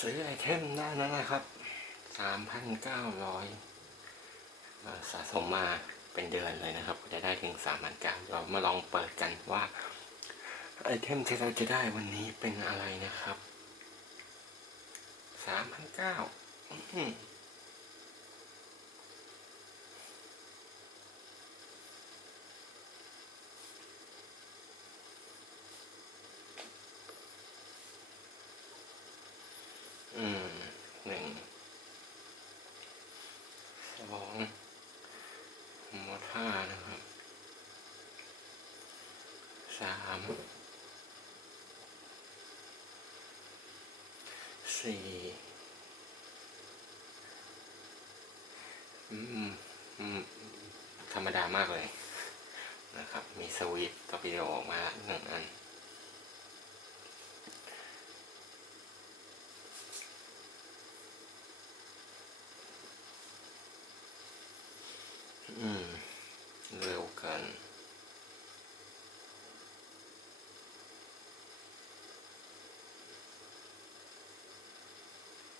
ซื้อไอเทมได้แล้วนะครับสามพันเก้าร้อยสะสมมาเป็นเดือนเลยนะครับ จะได้ถึงสามพันเก้าเรามาลองเปิดกันว่า ไอเทมที่เราจะได้วันนี้เป็นอะไรนะครับสามพันเก้า มอท่านะครับสามสี่อืมอืมธรรมดามากเลยนะครับ มีสวิตช์กับวิโอออกมาหนึ่งอันอืม เร็วกัน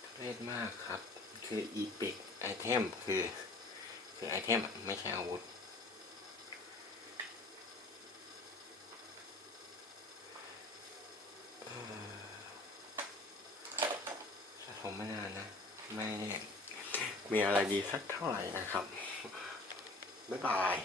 ทุเรศมากครับ คืออีพิกไอเทมคือ คือไอเทมไม่ใช่อาวุธ สะสมไม่นานนะ ไม่มีอะไรดีสักเท่าไหร่นะครับ บ๊ายบาย